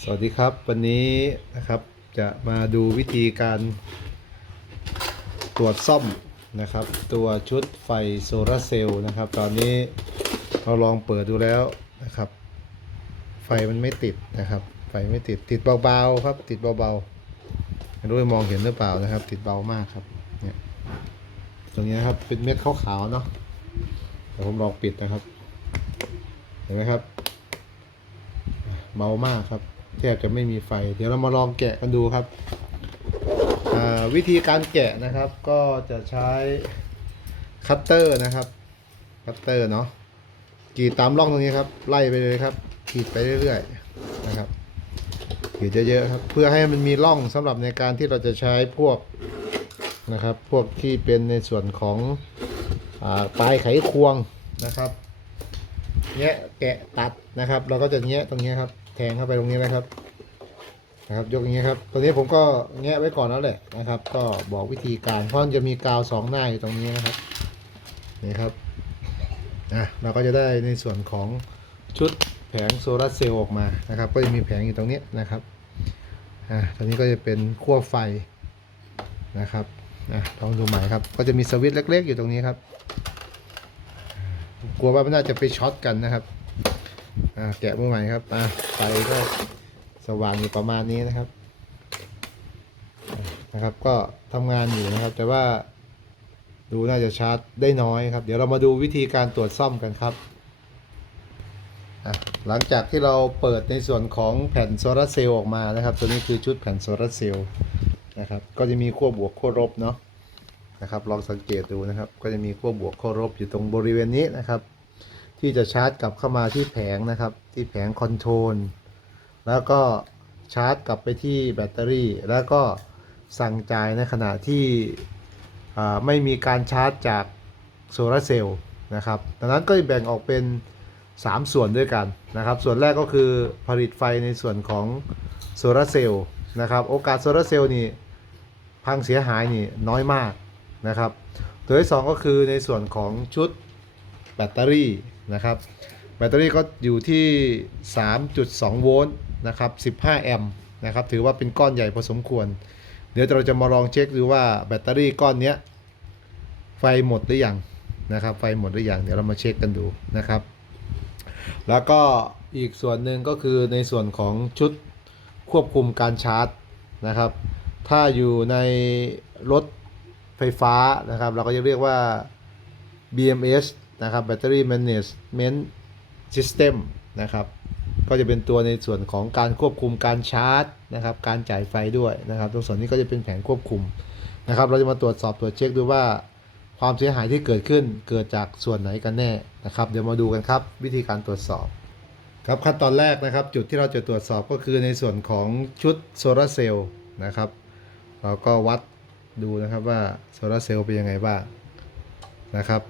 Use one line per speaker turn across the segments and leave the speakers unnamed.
สวัสดีครับวันนี้นะครับจะมาดูวิธีการตรวจซ่อมนะครับ ตัวชุดไฟโซลาเซลล์นะครับ ตอนนี้เราลองเปิดดูแล้วนะครับ ไฟมันไม่ติดนะครับ ไฟไม่ติดติดเบาๆครับ ติดเบาๆไม่รู้มองเห็นหรือเปล่านะครับ ติดเบามากครับเนี่ยตรงนี้นะครับเป็นเม็ดขาวๆเนาะเดี๋ยวผมลองปิดนะครับ เห็นไหมครับเบามากครับ แทบจะไม่มีไฟ เดี๋ยวเรามาลองแกะกันดูครับอ่าวิธีการแกะนะครับก็จะใช้คัตเตอร์นะครับ คัตเตอร์เนาะกรีดตามร่องตรงนี้ครับ ไล่ไปเลยครับกรีดไปเรื่อยๆนะครับกรีดเยอะๆครับ เพื่อให้มันมีร่องสำหรับในการที่เราจะใช้พวกนะครับ พวกที่เป็นในส่วนของอาปลายไขควงนะครับแงะแกะตัดนะครับ เราก็จะแงะตรงนี้ครับ แทงเข้าไปตรงนี้นะครับ นะครับ ยกอย่างนี้ครับตรงนี้ผมก็แงะไว้ก่อนแล้วแหละนะครับ ก็บอกวิธีการเพราะจะมีกาวสองหน้าอยู่ตรงนี้นะครับนี่ครับอะเราก็จะได้ในส่วนของชุดแผงโซลาร์เซลล์ออกมานะครับ ก็จะมีแผงอยู่ตรงนี้นะครับอะตรงนี้ก็จะเป็นขั้วไฟนะครับอะลองดูใหม่ครับ ก็จะมีสวิตช์เล็ก ๆ อยู่ตรงนี้ครับ กลัวว่ามันน่าจะไปช็อตกันนะครับ อ่าแกะมือใหม่ครับอ่าไฟก็สว่างอยู่ประมาณนี้นะครับนะครับก็ทำงานอยู่นะครับ แต่ว่าดูน่าจะชาร์จได้น้อยครับ เดี๋ยวเรามาดูวิธีการตรวจซ่อมกันครับหลังจากที่เราเปิดในส่วนของแผ่นโซลาร์เซลล์ออกมานะครับ ตัวนี้คือชุดแผ่นโซลาร์เซลล์นะครับก็จะมีขั้วบวกขั้วลบเนาะนะครับลองสังเกตดูนะครับ ก็จะมีขั้วบวกขั้วลบอยู่ตรงบริเวณนี้นะครับ ที่จะชาร์จกลับเข้ามาที่แผงนะครับ ที่แผงคอนโทรลแล้วก็ชาร์จกลับไปที่แบตเตอรี่ แล้วก็สั่งจ่ายในขณะที่ไม่มีการชาร์จจากโซลาร์เซลล์นะครับดังนั้นก็แบ่งออกเป็น 3 ส่วนด้วยกันนะครับ ส่วนแรกก็คือผลิตไฟในส่วนของโซลาร์เซลล์นะครับ โอกาสโซลาร์เซลล์นี่พังเสียหายนี่น้อยมากนะครับ ตัวที่สองก็คือในส่วนของชุด แบตเตอรี่นะครับ แบตเตอรี่ก็อยู่ที่ 3.2 โวลต์นะครับ 15 แอมป์นะครับ ถือว่าเป็นก้อนใหญ่พอสมควร เดี๋ยวเราจะมาลองเช็คดูว่าแบตเตอรี่ก้อนนี้ไฟหมดหรือยังนะครับ ไฟหมดหรือยัง เดี๋ยวเรามาเช็คกันดูนะครับ แล้วก็อีกส่วนหนึ่งก็คือในส่วนของชุดควบคุมการชาร์จนะครับ ถ้าอยู่ในรถไฟฟ้านะครับ เราก็จะเรียกว่า BMS นะครับ Battery Management System นะครับ ก็จะเป็นตัวในส่วนของการควบคุมการชาร์จนะครับ การจ่ายไฟด้วยนะครับ ตรงส่วนนี้ก็จะเป็นแผงควบคุมนะครับ เราจะมาตรวจสอบตรวจเช็คดูว่า ความเสียหายที่เกิดขึ้นเกิดจากส่วนไหนกันแน่นะครับ เดี๋ยวมาดูกันครับ วิธีการตรวจสอบครับขั้นตอนแรกนะครับ จุดที่เราจะตรวจสอบก็คือในส่วนของชุดโซลาร์เซลล์นะครับ เราก็วัดดูนะครับว่าโซลาร์เซลล์เป็นยังไงบ้างนะครับ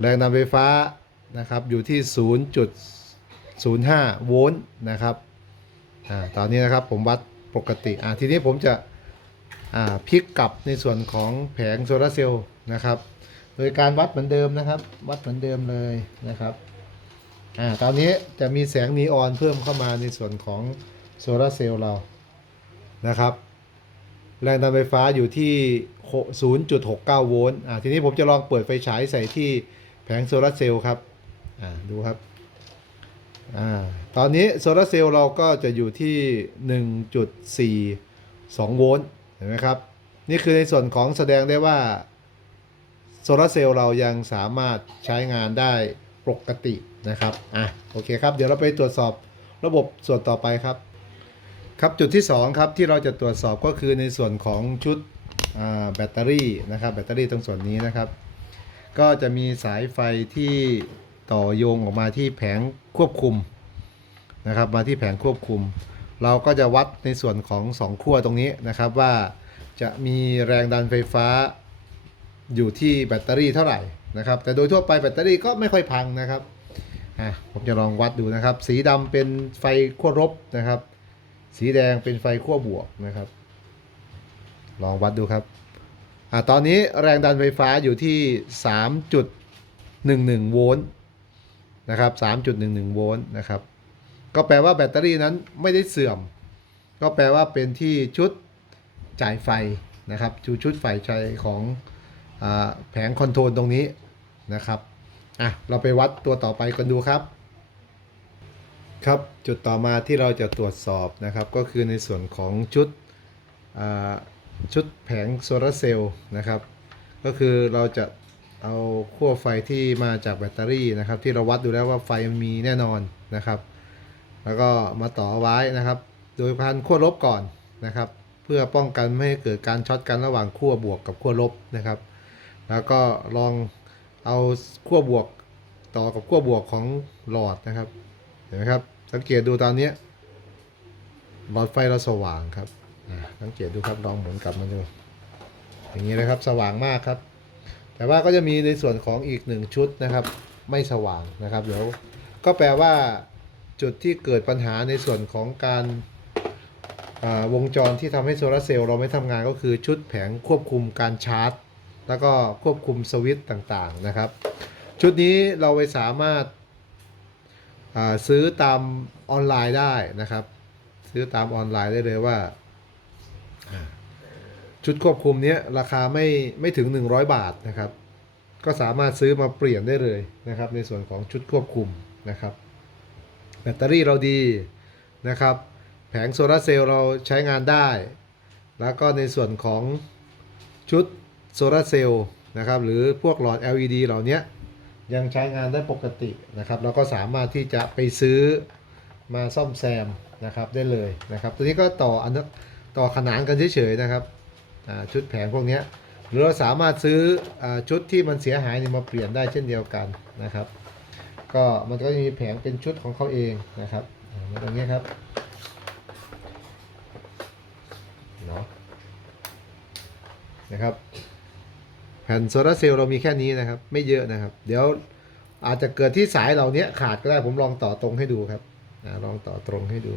แรงดันไฟฟ้านะครับอยู่ที่ 0.05 โวลต์นะครับอ่าตอนนี้นะครับผมวัดปกติอ่าทีนี้ผมจะอ่าพลิกกลับในส่วนของแผงโซลาร์เซลล์นะครับ โดยการวัดเหมือนเดิมนะครับ วัดเหมือนเดิมเลยนะครับอ่าตอนนี้จะมีแสงนีออนเพิ่มเข้ามาในส่วนของโซลาร์เซลล์เรานะครับ แรงดันไฟฟ้าอยู่ที่ 0.69 โวลต์อ่าทีนี้ผมจะลองเปิดไฟฉายใส่ที่ แผงโซลาร์เซลล์ครับอ่าดูครับอ่าตอนนี้โซลาร์เซลล์เราก็จะอยู่ที่ 1.42 โวลต์เห็นไหมครับ นี่คือในส่วนของแสดงได้ว่าโซลาร์เซลล์เรายังสามารถใช้งานได้ปกตินะครับอะโอเคครับ เดี๋ยวเราไปตรวจสอบระบบส่วนต่อไปครับ ครับจุดที่ 2 ครับที่เราจะตรวจสอบก็คือในส่วนของชุดอ่าแบตเตอรี่นะครับแบตเตอรี่ตรงส่วนนี้นะครับ ก็จะมีสายไฟที่ต่อโยงออกมาที่แผงควบคุมนะครับ มาที่แผงควบคุม เราก็จะวัดในส่วนของ2ขั้วตรงนี้นะครับว่าจะมีแรงดันไฟฟ้าอยู่ที่แบตเตอรี่เท่าไหร่นะครับ แต่โดยทั่วไปแบตเตอรี่ก็ไม่ค่อยพังนะครับอะผมจะลองวัดดูนะครับ สีดำเป็นไฟขั้วลบนะครับ สีแดงเป็นไฟขั้วบวกนะครับ ลองวัดดูครับ อ่าตอนนี้แรงดันไฟฟ้าอยู่ที่ 3.11 โวลต์นะครับ 3.11 โวลต์นะครับ ก็แปลว่าแบตเตอรี่นั้นไม่ได้เสื่อม ก็แปลว่าเป็นที่ชุดจ่ายไฟนะครับชุดชุดไฟใช้ของอแผงคอนโทรลตรงนี้นะครับอะเราไปวัดตัวต่อไปกันดูครับ ครับจุดต่อมาที่เราจะตรวจสอบนะครับ ก็คือในส่วนของชุดอ่า ชุดแผงโซลาร์เซลล์นะครับ ก็คือเราจะเอาขั้วไฟที่มาจากแบตเตอรี่นะครับ ที่เราวัดดูแล้วว่าไฟมีแน่นอนนะครับ แล้วก็มาต่อไว้นะครับ โดยพันขั้วลบก่อนนะครับ เพื่อป้องกันไม่ให้เกิดการช็อตกันระหว่างขั้วบวกกับขั้วลบนะครับ แล้วก็ลองเอาขั้วบวกต่อกับขั้วบวกของหลอดนะครับ เห็นไหมครับ สังเกตดูตอนนี้หลอดไฟเราสว่างครับ สังเกตดูครับลองหมุนกลับมาดู อย่างนี้นะครับสว่างมากครับ แต่ว่าก็จะมีในส่วนของอีกหนึ่งชุดนะครับ ไม่สว่างนะครับเดี๋ยวก็แปลว่าจุดที่เกิดปัญหาในส่วนของการาวงจรที่ทำให้โซลาเซลล์เราไม่ทำงานก็คือชุดแผงควบคุมการชาร์จ แล้วก็ควบคุมสวิตช์ต่างๆนะครับ ชุดนี้เราไปสามารถาซื้อตามออนไลน์ได้นะครับ ซื้อตามออนไลน์ได้เลยว่า ชุดควบคุมเนี้ยราคาไม่ไม่ถึง 100 บาทนะครับ ก็สามารถซื้อมาเปลี่ยนได้เลยนะครับ ในส่วนของชุดควบคุมนะครับ แบตเตอรี่เราดีนะครับ แผงโซลาร์เซลล์เราใช้งานได้ แล้วก็ในส่วนของชุดโซลาร์เซลล์นะครับ หรือพวกหลอด LED เหล่านี้ยังใช้งานได้ปกตินะครับ เราก็สามารถที่จะไปซื้อมาซ่อมแซมนะครับได้เลยนะครับ ตัวนี้ก็ต่ออันนั้น ต่อขนานกันเฉยๆนะครับชุดแผงพวกนี้หรือเราสามารถซื้ออชุดที่มันเสียหายนี่มาเปลี่ยนได้เช่นเดียวกันนะครับ ก็มันก็จะมีแผงเป็นชุดของเขาเองนะครับอ่ามาตรงนี้ครับเนาะนะครับแผ่นโซลาเซลล์เรามีแค่นี้นะครับ ไม่เยอะนะครับ เดี๋ยวอาจจะเกิดที่สายเหล่านี้ขาดก็ได้ผมลองต่อตรงให้ดูครับลองต่อตรงให้ดู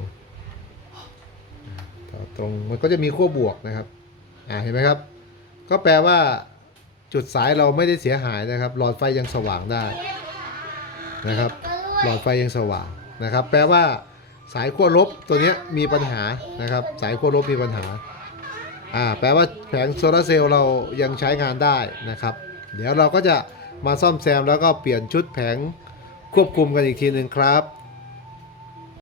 ตรงมันก็จะมีขั้วบวกนะครับ อ่าเห็นไหมครับ ก็แปลว่าจุดสายเราไม่ได้เสียหายนะครับ หลอดไฟยังสว่างได้นะครับ หลอดไฟยังสว่างนะครับ แปลว่าสายขั้วลบตัวนี้มีปัญหานะครับ สายขั้วลบมีปัญหา อ่า แปลว่าแผงโซลาร์เซลล์เรายังใช้งานได้นะครับ เดี๋ยวเราก็จะมาซ่อมแซมแล้วก็เปลี่ยนชุดแผงควบคุมกันอีกทีหนึ่งครับ